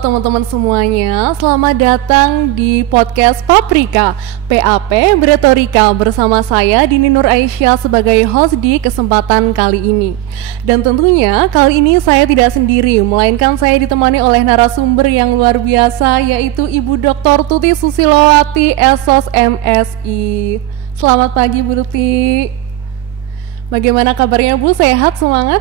teman-teman semuanya, selamat datang di podcast Paprika PAP Beretorika bersama saya Dini Nur Aisyah sebagai host di kesempatan kali ini. Dan tentunya kali ini saya tidak sendiri, melainkan saya ditemani oleh narasumber yang luar biasa, yaitu Ibu Dr. Tuti Susilowati SOS MSI. Selamat pagi Bu Tuti. Bagaimana kabarnya Bu? Sehat, semangat?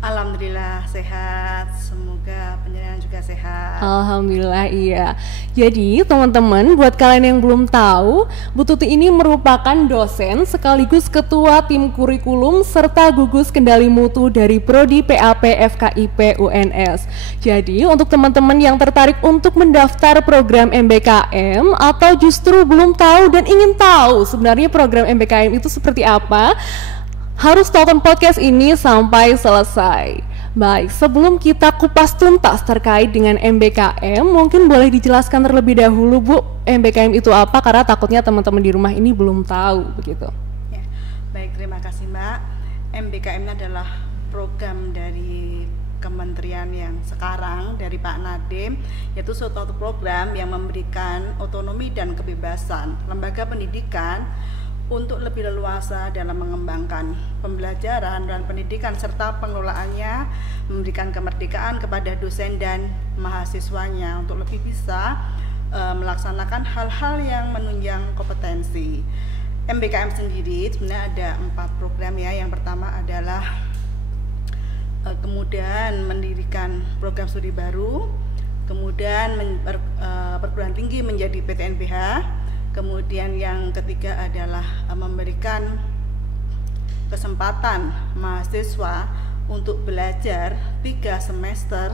Alhamdulillah sehat, semoga penjenengan juga sehat. Alhamdulillah iya. Jadi teman-teman, buat kalian yang belum tahu, Bu Tuti ini merupakan dosen sekaligus ketua tim kurikulum serta gugus kendali mutu dari Prodi PAP FKIP UNS. Jadi untuk teman-teman yang tertarik untuk mendaftar program MBKM atau justru belum tahu dan ingin tahu sebenarnya program MBKM itu seperti apa, harus tonton podcast ini sampai selesai. Baik, sebelum kita kupas tuntas terkait dengan MBKM, mungkin boleh dijelaskan terlebih dahulu Bu, MBKM itu apa? Karena takutnya teman-teman di rumah ini belum tahu begitu. Ya, baik, terima kasih Mbak. MBKM adalah program dari kementerian yang sekarang dari Pak Nadiem, yaitu suatu program yang memberikan otonomi dan kebebasan lembaga pendidikan untuk lebih leluasa dalam mengembangkan pembelajaran dan pendidikan serta pengelolaannya, memberikan kemerdekaan kepada dosen dan mahasiswanya untuk lebih bisa melaksanakan hal-hal yang menunjang kompetensi. MBKM sendiri sebenarnya ada 4 program ya. Yang pertama adalah kemudian mendirikan program studi baru, kemudian perguruan tinggi menjadi PTNBH. Kemudian yang ketiga adalah memberikan kesempatan mahasiswa untuk belajar 3 semester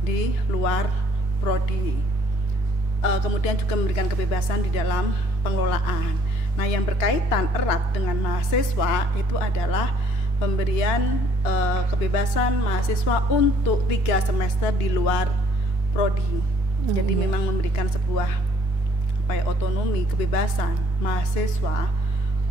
di luar prodi. Kemudian juga memberikan kebebasan di dalam pengelolaan. Nah, yang berkaitan erat dengan mahasiswa itu adalah pemberian kebebasan mahasiswa untuk 3 semester di luar prodi. Jadi memang memberikan sebuah otonomi, kebebasan mahasiswa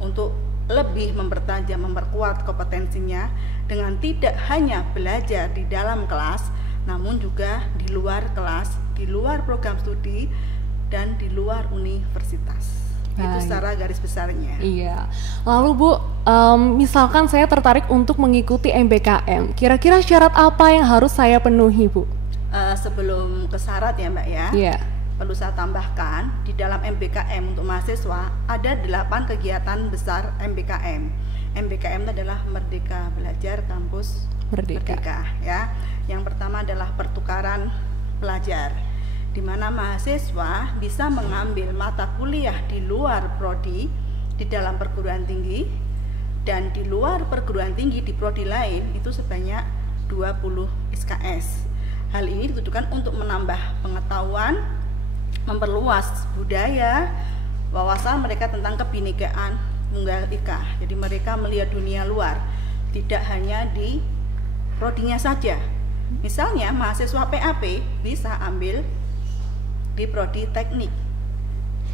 untuk lebih mempertajam, memperkuat kompetensinya dengan tidak hanya belajar di dalam kelas, namun juga di luar kelas, di luar program studi, dan di luar universitas. Itu secara garis besarnya. Iya. Lalu Bu, misalkan saya tertarik untuk mengikuti MBKM, kira-kira syarat apa yang harus saya penuhi Bu? Sebelum ke syarat ya Mbak ya. Iya. Perlu saya tambahkan, di dalam MBKM untuk mahasiswa ada 8 kegiatan besar MBKM. MBKM itu adalah Merdeka Belajar Kampus Merdeka ya. Yang pertama adalah pertukaran pelajar, di mana mahasiswa bisa mengambil mata kuliah di luar prodi di dalam perguruan tinggi, dan di luar perguruan tinggi di prodi lain itu sebanyak 20 SKS. Hal ini ditujukan untuk menambah pengetahuan, memperluas budaya, wawasan mereka tentang kebinekaan tunggal ika. Jadi mereka melihat dunia luar, tidak hanya di prodinya saja. Misalnya mahasiswa PAP bisa ambil di prodi teknik,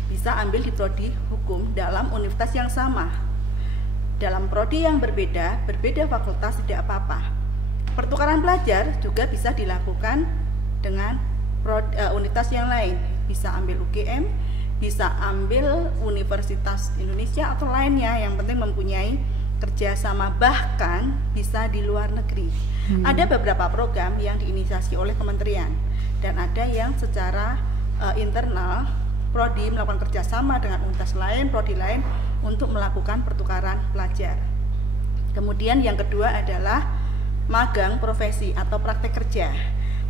bisa ambil di prodi hukum dalam universitas yang sama. Dalam prodi yang berbeda fakultas tidak apa-apa. Pertukaran pelajar juga bisa dilakukan dengan universitas yang lain. Bisa ambil UGM, bisa ambil Universitas Indonesia atau lainnya, yang penting mempunyai kerjasama, bahkan bisa di luar negeri. Ada beberapa program yang diinisiasi oleh kementerian, dan ada yang secara internal prodi melakukan kerjasama dengan universitas lain, prodi lain untuk melakukan pertukaran pelajar. Kemudian yang kedua adalah magang profesi atau praktek kerja,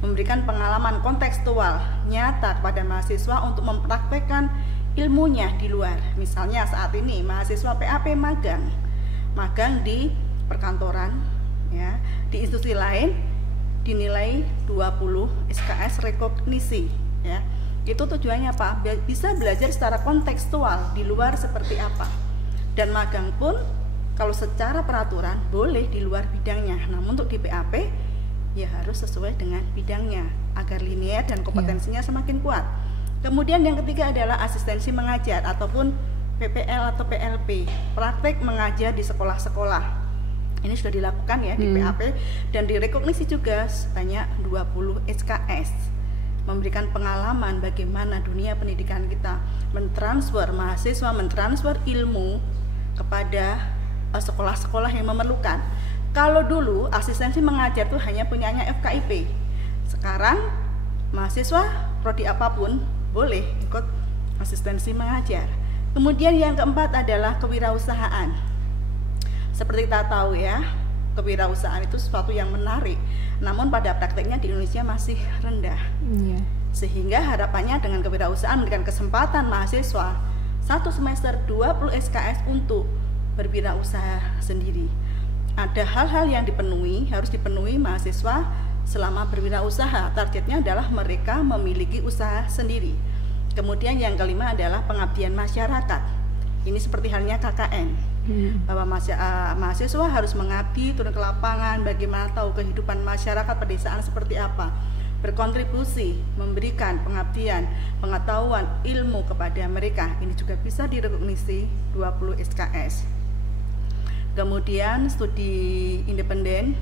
memberikan pengalaman kontekstual nyata kepada mahasiswa untuk mempraktekkan ilmunya di luar. Misalnya saat ini mahasiswa PAP magang di perkantoran ya, di institusi lain dinilai 20 SKS rekognisi ya. Itu tujuannya apa? Bisa belajar secara kontekstual di luar seperti apa. Dan magang pun kalau secara peraturan boleh di luar bidangnya, namun untuk di PAP ya harus sesuai dengan bidangnya agar linear dan kompetensinya semakin kuat. Kemudian yang ketiga adalah asistensi mengajar ataupun PPL atau PLP, praktek mengajar di sekolah-sekolah. Ini sudah dilakukan ya di PAP dan direkognisi juga sebanyak 20 SKS. memberikan pengalaman bagaimana dunia pendidikan kita mentransfer mahasiswa, mentransfer ilmu kepada sekolah-sekolah yang memerlukan. Kalau dulu asistensi mengajar itu hanya punyanya FKIP, sekarang mahasiswa prodi apapun boleh ikut asistensi mengajar. Kemudian yang keempat adalah kewirausahaan. Seperti kita tahu ya, kewirausahaan itu sesuatu yang menarik, namun pada prakteknya di Indonesia masih rendah. Sehingga harapannya dengan kewirausahaan memberikan kesempatan mahasiswa 1 semester 20 SKS untuk berwirausaha sendiri. Ada hal-hal yang harus dipenuhi mahasiswa selama berwirausaha. Targetnya adalah mereka memiliki usaha sendiri. Kemudian yang kelima adalah pengabdian masyarakat. Ini seperti halnya KKN, bahwa mahasiswa harus mengabdi, turun ke lapangan, bagaimana tahu kehidupan masyarakat pedesaan seperti apa, berkontribusi, memberikan pengabdian, pengetahuan, ilmu kepada mereka. Ini juga bisa direkognisi 20 SKS. Kemudian studi independen,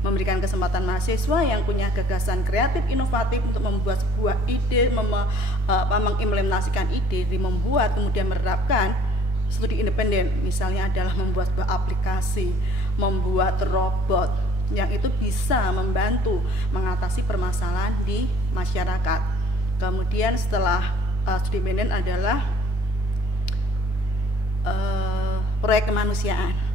memberikan kesempatan mahasiswa yang punya gagasan kreatif inovatif untuk membuat sebuah ide, mengimplementasikan ide, membuat kemudian menerapkan studi independen. Misalnya adalah membuat sebuah aplikasi, membuat robot yang itu bisa membantu mengatasi permasalahan di masyarakat. Kemudian setelah studi independen adalah proyek kemanusiaan.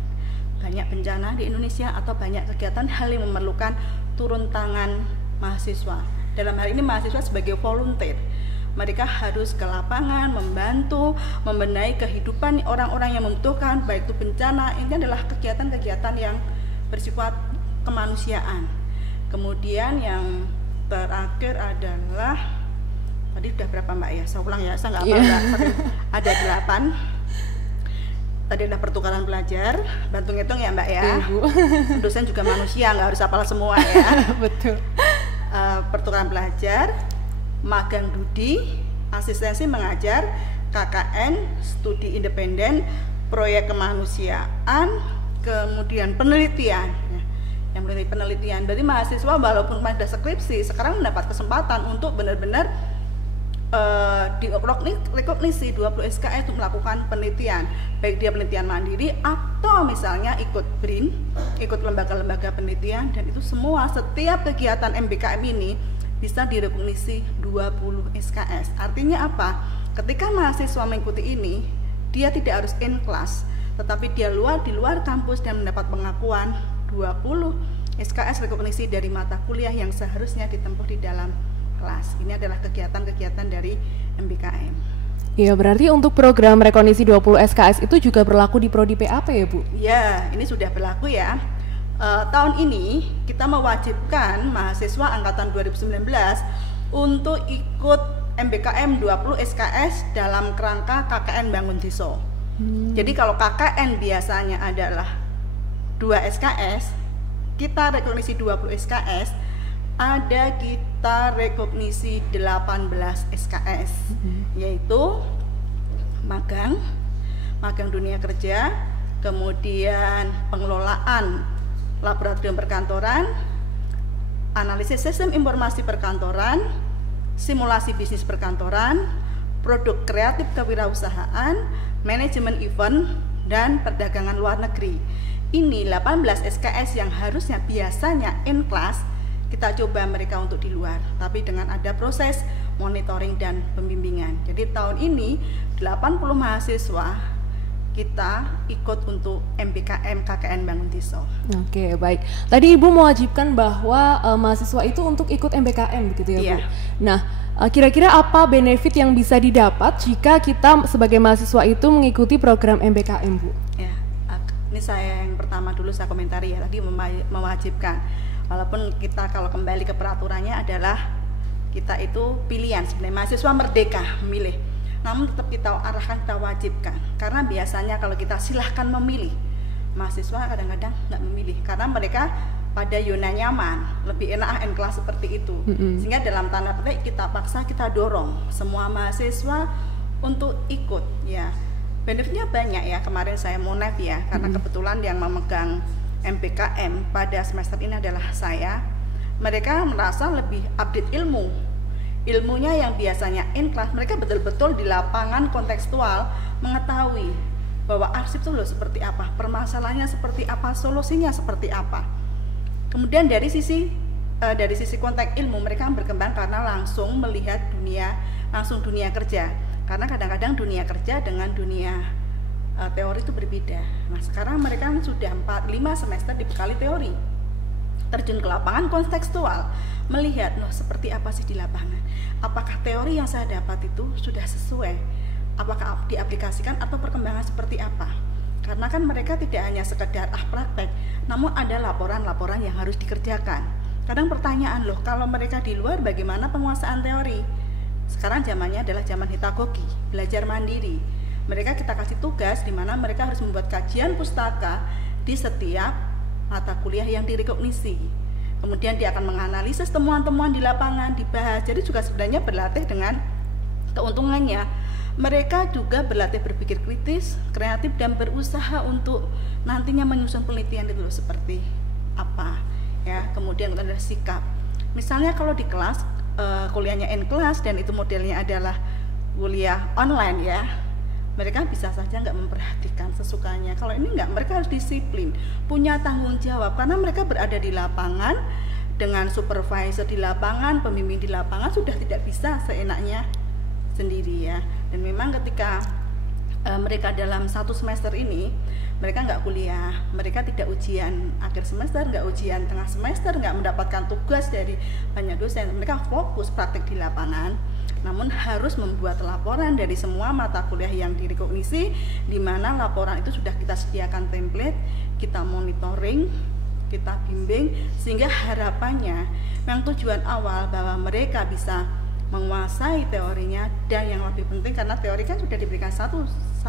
Banyak bencana di Indonesia atau banyak kegiatan hal yang memerlukan turun tangan mahasiswa. Dalam hal ini mahasiswa sebagai volunteer, mereka harus ke lapangan membantu membenahi kehidupan orang-orang yang membutuhkan, baik itu bencana. Ini adalah kegiatan-kegiatan yang bersifat kemanusiaan. Kemudian yang terakhir adalah, tadi sudah berapa Mbak ya? Saya ulang ya, saya nggak hafal. Ada 8. Tadi ada pertukaran pelajar, bantu ngitung ya Mbak ya. Dosen juga manusia, nggak harus hafal semua ya. Betul. Pertukaran pelajar, magang studi, asistensi mengajar, KKN, studi independen, proyek kemanusiaan, kemudian penelitian. Yang meneliti penelitian, berarti mahasiswa walaupun pada skripsi sekarang mendapat kesempatan untuk benar-benar direkognisi 20 SKS untuk melakukan penelitian, baik dia penelitian mandiri atau misalnya ikut BRIN, ikut lembaga-lembaga penelitian, dan itu semua setiap kegiatan MBKM ini bisa direkognisi 20 SKS. Artinya apa? Ketika mahasiswa mengikuti ini, dia tidak harus in class, tetapi dia di luar kampus dan mendapat pengakuan 20 SKS rekognisi dari mata kuliah yang seharusnya ditempuh di dalam kelas. Ini adalah kegiatan-kegiatan dari MBKM. Iya, berarti untuk program rekognisi 20 SKS itu juga berlaku di prodi PAP ya Bu? Ya, ini sudah berlaku ya. Tahun ini kita mewajibkan mahasiswa angkatan 2019 untuk ikut MBKM 20 SKS dalam kerangka KKN Bangun Desa. Jadi kalau KKN biasanya adalah 2 SKS, kita rekognisi 20 SKS, ada kita rekognisi 18 SKS, yaitu magang dunia kerja, kemudian pengelolaan laboratorium perkantoran, analisis sistem informasi perkantoran, simulasi bisnis perkantoran, produk kreatif kewirausahaan, manajemen event, dan perdagangan luar negeri. Ini 18 SKS yang harusnya biasanya in class, kita coba mereka untuk di luar, tapi dengan ada proses monitoring dan pembimbingan. Jadi tahun ini 80 mahasiswa kita ikut untuk MBKM KKN Bangun Desa. Oke, baik. Tadi Ibu mewajibkan bahwa mahasiswa itu untuk ikut MBKM begitu ya, Bu? Nah, kira-kira apa benefit yang bisa didapat jika kita sebagai mahasiswa itu mengikuti program MBKM, Bu? Ya, ini saya yang pertama dulu saya komentari ya, lagi mewajibkan. Walaupun kita kalau kembali ke peraturannya adalah kita itu pilihan, sebenarnya mahasiswa merdeka memilih, namun tetap kita arahkan, kita wajibkan, karena biasanya kalau kita silahkan memilih, mahasiswa kadang-kadang nggak memilih karena mereka pada zona nyaman, lebih enak in kelas seperti itu. Sehingga dalam tanda petik kita paksa, kita dorong semua mahasiswa untuk ikut ya. Benefitnya banyak ya, kemarin saya monet ya, karena kebetulan yang memegang MBKM pada semester ini adalah saya. Mereka merasa lebih update ilmu. ilmunya yang biasanya in class, mereka betul-betul di lapangan kontekstual mengetahui bahwa arsip itu loh seperti apa, permasalahannya seperti apa, solusinya seperti apa. Kemudian dari sisi konteks ilmu mereka berkembang karena langsung melihat dunia kerja. Karena kadang-kadang dunia kerja dengan dunia teori itu berbeda. Nah, sekarang mereka sudah 4-5 semester dibekali teori. Terjun ke lapangan kontekstual, melihat loh seperti apa sih di lapangan. Apakah teori yang saya dapat itu sudah sesuai? Apakah diaplikasikan atau perkembangan seperti apa? Karena kan mereka tidak hanya sekedar praktek, namun ada laporan-laporan yang harus dikerjakan. Kadang pertanyaan loh, kalau mereka di luar bagaimana penguasaan teori? Sekarang zamannya adalah zaman hitagogi, belajar mandiri. Mereka kita kasih tugas di mana mereka harus membuat kajian pustaka di setiap mata kuliah yang direkognisi. Kemudian dia akan menganalisis temuan-temuan di lapangan, dibahas. Jadi juga sebenarnya berlatih dengan keuntungannya. Mereka juga berlatih berpikir kritis, kreatif, dan berusaha untuk nantinya menyusun penelitian itu seperti apa. Ya, kemudian ada sikap. Misalnya kalau di kelas, kuliahnya in class dan itu modelnya adalah kuliah online ya, mereka bisa saja nggak memperhatikan sesukanya. Kalau ini nggak, mereka harus disiplin, punya tanggung jawab karena mereka berada di lapangan dengan supervisor di lapangan, pembimbing di lapangan, sudah tidak bisa seenaknya sendiri ya. Dan memang ketika mereka dalam satu semester ini mereka nggak kuliah, mereka tidak ujian akhir semester, nggak ujian tengah semester, nggak mendapatkan tugas dari banyak dosen. Mereka fokus praktik di lapangan, namun harus membuat laporan dari semua mata kuliah yang direkognisi, di mana laporan itu sudah kita sediakan template, kita monitoring, kita bimbing, sehingga harapannya yang tujuan awal bahwa mereka bisa menguasai teorinya, dan yang lebih penting karena teori kan sudah diberikan 1-5,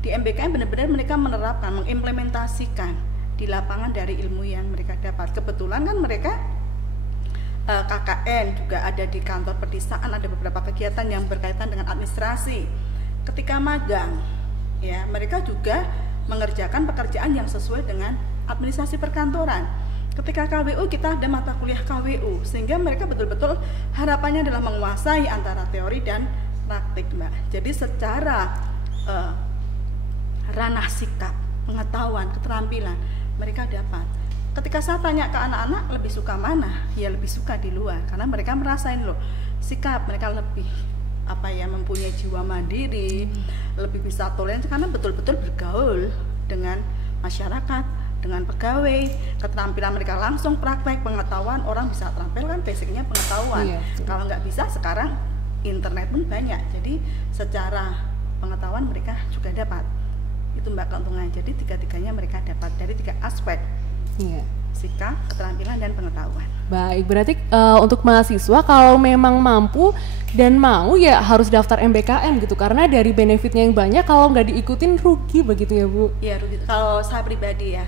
di MBKM benar-benar mereka menerapkan, mengimplementasikan di lapangan dari ilmu yang mereka dapat. Kebetulan kan mereka KKN juga ada di kantor perdesaan, ada beberapa kegiatan yang berkaitan dengan administrasi. Ketika magang ya, mereka juga mengerjakan pekerjaan yang sesuai dengan administrasi perkantoran. Ketika KWU kita ada mata kuliah KWU, sehingga mereka betul-betul harapannya adalah menguasai antara teori dan praktik, Mbak. Jadi secara ranah sikap, pengetahuan, keterampilan mereka dapat. Ketika saya tanya ke anak-anak lebih suka mana, ya lebih suka di luar karena mereka merasain loh sikap mereka lebih mempunyai jiwa mandiri, lebih bisa toleransi karena betul-betul bergaul dengan masyarakat, dengan pegawai, keterampilan mereka langsung praktek, pengetahuan orang bisa terampil kan basicnya pengetahuan. Kalau nggak bisa sekarang internet pun banyak, jadi secara pengetahuan mereka juga dapat. Itu Mbak keuntungan. Jadi tiga-tiganya mereka dapat dari 3 aspek. Sikap, keterampilan, dan pengetahuan. Baik, berarti untuk mahasiswa kalau memang mampu dan mau ya harus daftar MBKM gitu, karena dari benefitnya yang banyak, kalau nggak diikutin rugi begitu ya Bu? Iya rugi. Kalau saya pribadi ya,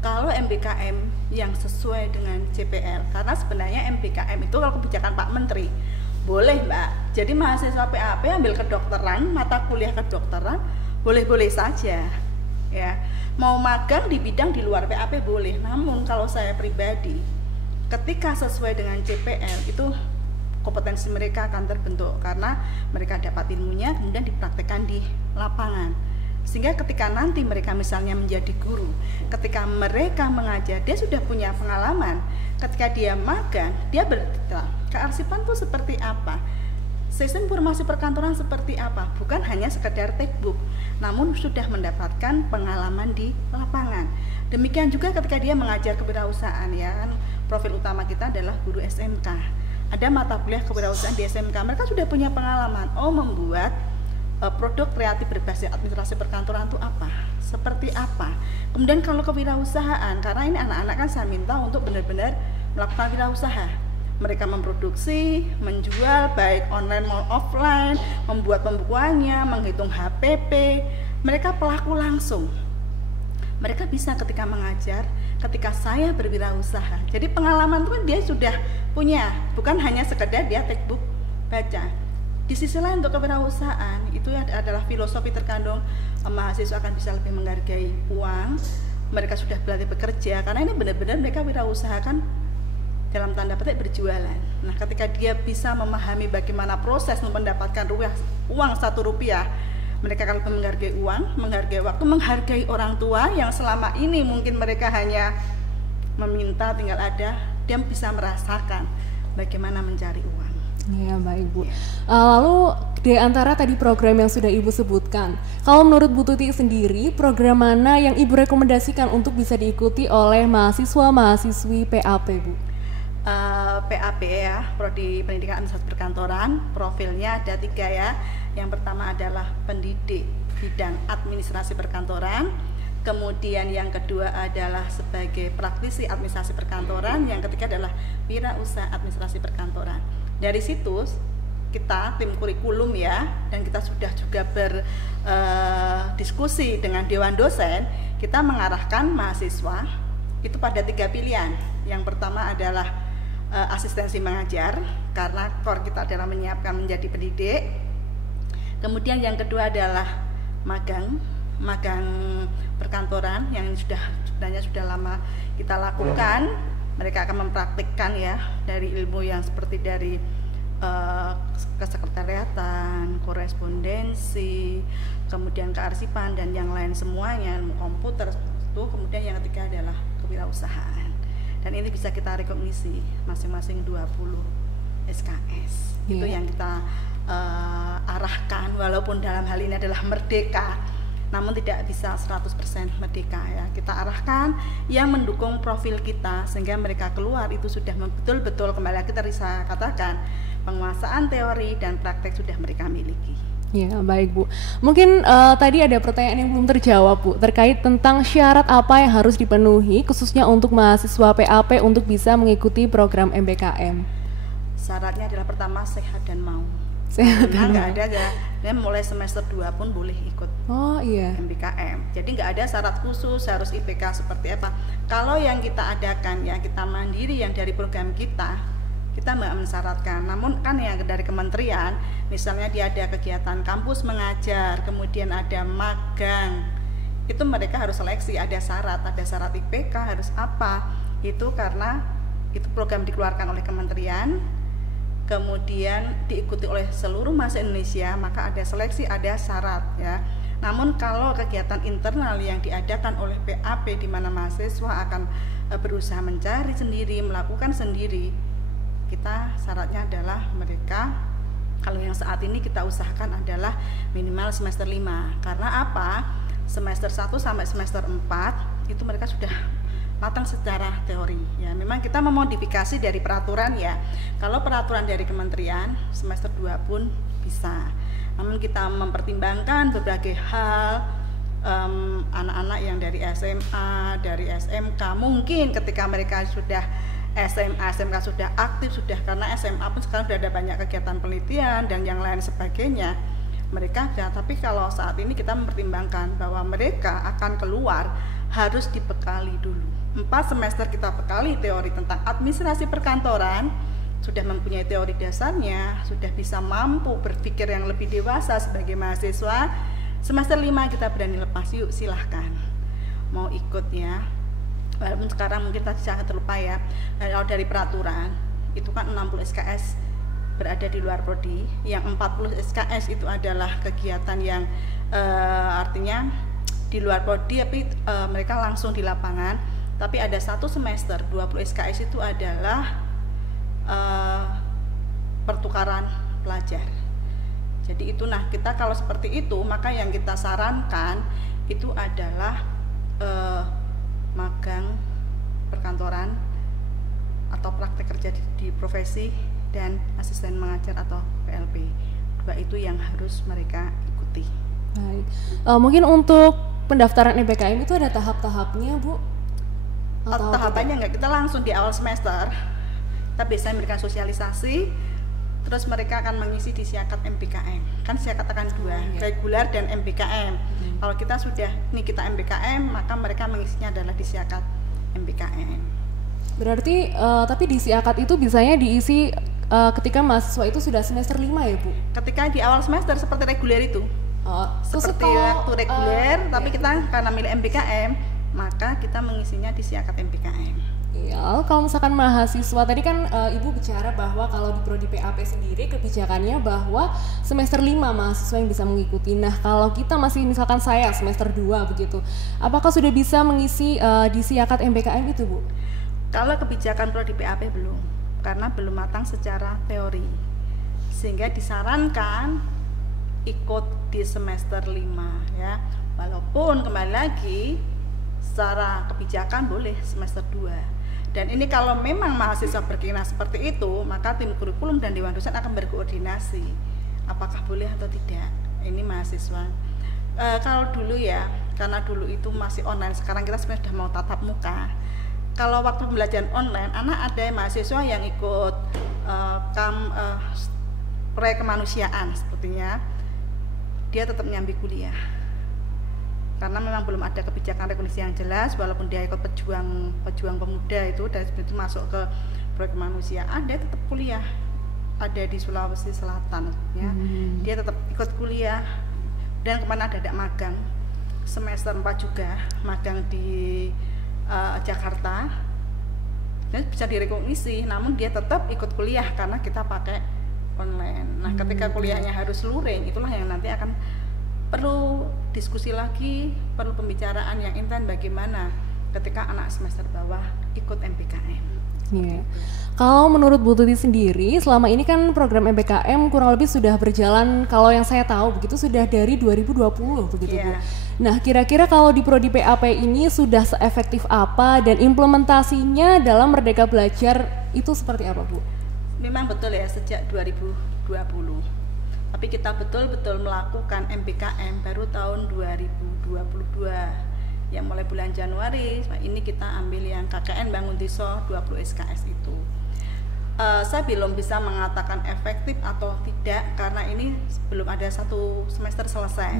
kalau MBKM yang sesuai dengan CPL, karena sebenarnya MBKM itu kalau kebijakan Pak Menteri boleh Mbak. Jadi mahasiswa PAP ambil kedokteran, mata kuliah kedokteran boleh-boleh saja ya. Mau magang di bidang di luar PAP boleh, namun kalau saya pribadi ketika sesuai dengan CPL itu kompetensi mereka akan terbentuk karena mereka dapat ilmunya kemudian dipraktekkan di lapangan. Sehingga ketika nanti mereka misalnya menjadi guru, ketika mereka mengajar dia sudah punya pengalaman. Ketika dia magang, dia bercerita kearsipan itu seperti apa, sistem informasi perkantoran seperti apa, bukan hanya sekedar textbook, namun sudah mendapatkan pengalaman di lapangan. Demikian juga ketika dia mengajar kewirausahaan ya kan, profil utama kita adalah guru SMK. Ada mata kuliah kewirausahaan di SMK, mereka sudah punya pengalaman. Membuat produk kreatif berbasis administrasi perkantoran itu apa, seperti apa. Kemudian kalau kewirausahaan, karena ini anak-anak kan saya minta untuk benar-benar melakukan wirausaha. Mereka memproduksi, menjual baik online maupun offline, membuat pembukuannya, menghitung HPP. Mereka pelaku langsung. Mereka bisa ketika mengajar, ketika saya berwirausaha. Jadi pengalaman itu kan dia sudah punya, bukan hanya sekedar dia textbook baca. Di sisi lain untuk kewirausahaan itu adalah filosofi terkandung mahasiswa akan bisa lebih menghargai uang. Mereka sudah berlatih bekerja karena ini benar-benar mereka wirausaha kan dalam tanda petik berjualan. Nah, ketika dia bisa memahami bagaimana proses mendapatkan uang 1 rupiah, mereka akan menghargai uang, menghargai waktu, menghargai orang tua yang selama ini mungkin mereka hanya meminta tinggal ada, dia bisa merasakan bagaimana mencari uang. Ya, baik Bu. Lalu di antara tadi program yang sudah Ibu sebutkan, kalau menurut Bu Tuti sendiri, program mana yang Ibu rekomendasikan untuk bisa diikuti oleh mahasiswa-mahasiswi PAP, Bu? PAP ya, Prodi Pendidikan Administrasi Perkantoran, profilnya ada 3 ya. Yang pertama adalah pendidik bidang administrasi perkantoran, kemudian yang kedua adalah sebagai praktisi administrasi perkantoran, yang ketiga adalah wirausaha administrasi perkantoran. Dari situ kita tim kurikulum ya, dan kita sudah juga berdiskusi dengan dewan dosen, kita mengarahkan mahasiswa itu pada 3 pilihan. Yang pertama adalah asistensi mengajar, karena core kita adalah menyiapkan menjadi pendidik. Kemudian yang kedua adalah magang perkantoran yang sebenarnya sudah lama kita lakukan. Mereka akan mempraktikkan ya dari ilmu yang seperti dari kesekretariatan, korespondensi, kemudian kearsipan dan yang lain semuanya, komputer itu. Kemudian yang ketiga adalah kewirausahaan. Dan ini bisa kita rekognisi masing-masing 20 SKS. Itu yang kita arahkan, walaupun dalam hal ini adalah merdeka, namun tidak bisa 100% merdeka ya. Kita arahkan yang mendukung profil kita sehingga mereka keluar itu sudah betul-betul, kembali lagi kita bisa katakan, penguasaan teori dan praktek sudah mereka miliki. Ya, baik Bu. Mungkin tadi ada pertanyaan yang belum terjawab Bu, terkait tentang syarat apa yang harus dipenuhi khususnya untuk mahasiswa PAP untuk bisa mengikuti program MBKM. Syaratnya adalah pertama sehat dan mau. Sehat dan nggak ada ya, mulai semester 2 pun boleh ikut MBKM. Jadi nggak ada syarat khusus harus IPK seperti apa. Kalau yang kita adakan ya, kita mandiri yang dari program kita nggak mensyaratkan. Namun kan yang dari kementerian, misalnya dia ada kegiatan kampus mengajar, kemudian ada magang, itu mereka harus seleksi, ada syarat IPK harus apa. Itu karena itu program dikeluarkan oleh kementerian, kemudian diikuti oleh seluruh mahasiswa Indonesia, maka ada seleksi, ada syarat ya. Namun kalau kegiatan internal yang diadakan oleh PAP di mana mahasiswa akan berusaha mencari sendiri, melakukan sendiri, kita syaratnya adalah mereka, kalau yang saat ini kita usahakan adalah minimal semester 5. Karena apa? Semester 1 sampai semester 4 itu mereka sudah matang secara teori ya. Memang kita memodifikasi dari peraturan ya. Kalau peraturan dari kementerian semester 2 pun bisa. Namun kita mempertimbangkan berbagai hal, anak-anak yang dari SMA, dari SMK, mungkin ketika mereka sudah SMK sudah aktif, sudah, karena SMA pun sekarang sudah ada banyak kegiatan penelitian dan yang lain sebagainya, mereka ya. Tapi kalau saat ini kita mempertimbangkan bahwa mereka akan keluar harus dibekali dulu 4 semester, kita bekali teori tentang administrasi perkantoran, sudah mempunyai teori dasarnya, sudah bisa mampu berpikir yang lebih dewasa sebagai mahasiswa. Semester 5 kita berani lepas, yuk silahkan mau ikut ya. Walaupun sekarang mungkin tadi sangat terlupa ya, kalau dari peraturan itu kan 60 SKS berada di luar prodi, yang 40 SKS itu adalah kegiatan yang artinya di luar prodi, tapi mereka langsung di lapangan. Tapi ada 1 semester 20 SKS itu adalah pertukaran pelajar. Jadi itu, nah kita kalau seperti itu, maka yang kita sarankan itu adalah magang perkantoran atau praktek kerja di profesi dan asisten mengajar atau PLP. 2 itu yang harus mereka ikuti. Baik. Mungkin untuk pendaftaran MBKM itu ada tahap-tahapnya Bu? Tahapannya enggak, kita langsung di awal semester kita biasanya memberikan sosialisasi, terus mereka akan mengisi di siakat MBKM. Kan siakat akan 2, reguler dan MBKM. Kalau kita sudah kita MBKM, maka mereka mengisinya adalah di siakat MBKM. Berarti tapi di siakat itu biasanya diisi ketika mahasiswa itu sudah semester 5 ya Bu? Ketika di awal semester seperti reguler itu. Seperti waktu reguler, tapi kita karena milih MBKM, maka kita mengisinya di siakat MBKM. Ya, kalau misalkan mahasiswa tadi kan Ibu bicara bahwa kalau di prodi PAP sendiri kebijakannya bahwa semester 5 mahasiswa yang bisa mengikuti. Nah, kalau kita masih misalkan saya semester 2 begitu, apakah sudah bisa mengisi di Siakat MBKM itu, Bu? Kalau kebijakan prodi PAP belum, karena belum matang secara teori. Sehingga disarankan ikut di semester 5 ya. Walaupun kembali lagi secara kebijakan boleh semester 2. Dan ini kalau memang mahasiswa berkeinginan seperti itu, maka tim kurikulum dan dewan dosen akan berkoordinasi apakah boleh atau tidak. Ini mahasiswa. Kalau dulu ya, karena dulu itu masih online, sekarang kita sebenarnya sudah mau tatap muka. Kalau waktu pembelajaran online, anak ada mahasiswa yang ikut proyek kemanusiaan sepertinya, dia tetap nyambi kuliah. Karena memang belum ada kebijakan regulasi yang jelas, walaupun dia ikut pejuang pemuda itu dan itu masuk ke proyek kemanusiaan, dia tetap kuliah. Ada di Sulawesi Selatan ya. Dia tetap ikut kuliah dan kemana ada magang semester 4 juga, magang di Jakarta. Dan bisa direkognisi, namun dia tetap ikut kuliah karena kita pakai online. Nah, ketika kuliahnya harus luring, itulah yang nanti akan perlu diskusi lagi, perlu pembicaraan yang intens bagaimana ketika anak semester bawah ikut MBKM. Yeah. Kalau menurut Bu Tuti sendiri, selama ini kan program MBKM kurang lebih sudah berjalan, kalau yang saya tahu begitu sudah dari 2020 begitu Bu. Nah, kira-kira kalau di prodi PAP ini sudah seefektif apa dan implementasinya dalam Merdeka Belajar itu seperti apa, Bu? Memang betul ya, sejak 2020. Tapi kita betul-betul melakukan MBKM baru tahun 2022. Yang mulai bulan Januari ini kita ambil yang KKN Bangun Desa 20 SKS itu. Saya belum bisa mengatakan efektif atau tidak karena ini belum ada satu semester selesai.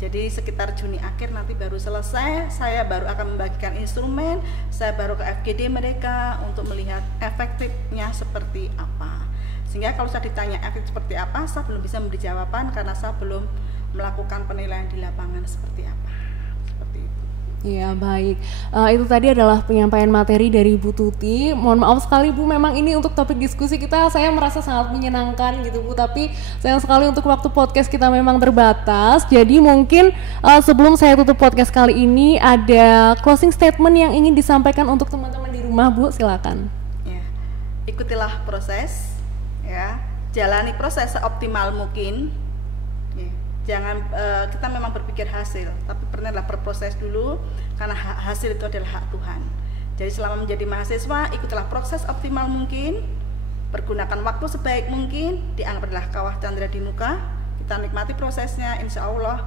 Jadi sekitar Juni akhir nanti baru selesai, saya baru akan membagikan instrumen, saya baru ke FGD mereka untuk melihat efektifnya seperti apa. Sehingga kalau saya ditanya efek seperti apa, saya belum bisa memberi jawaban karena saya belum melakukan penilaian di lapangan seperti apa. Seperti itu. Iya, baik. Itu tadi adalah penyampaian materi dari Bu Tuti. Mohon maaf sekali Bu, memang ini untuk topik diskusi kita saya merasa sangat menyenangkan gitu Bu, tapi sayang sekali untuk waktu podcast kita memang terbatas. Jadi mungkin sebelum saya tutup podcast kali ini ada closing statement yang ingin disampaikan untuk teman-teman di rumah Bu, silakan. Ya, ikutilah proses. Ya, jalani proses seoptimal mungkin. Ya, jangan kita memang berpikir hasil, tapi pernahlah berproses dulu karena hasil itu adalah hak Tuhan. Jadi selama menjadi mahasiswa, ikutilah proses optimal mungkin, pergunakan waktu sebaik mungkin, dianggap adalah kawah candra di muka. Kita nikmati prosesnya, insya Allah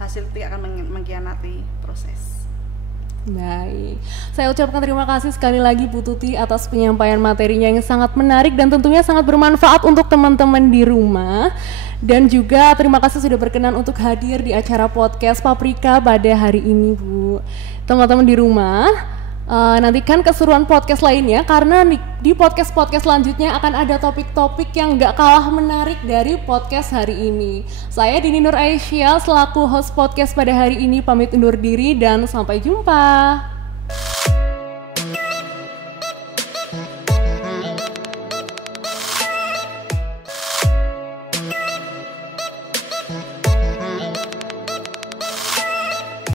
hasil tidak akan mengkhianati proses. Baik, saya ucapkan terima kasih sekali lagi Bu Tuti atas penyampaian materinya yang sangat menarik dan tentunya sangat bermanfaat untuk teman-teman di rumah. Dan juga terima kasih sudah berkenan untuk hadir di acara podcast Paprika pada hari ini Bu. Teman-teman di rumah, nantikan keseruan podcast lainnya karena di podcast-podcast selanjutnya akan ada topik-topik yang gak kalah menarik dari podcast hari ini. Saya Dini Nur Aisyah selaku host podcast pada hari ini pamit undur diri dan sampai jumpa.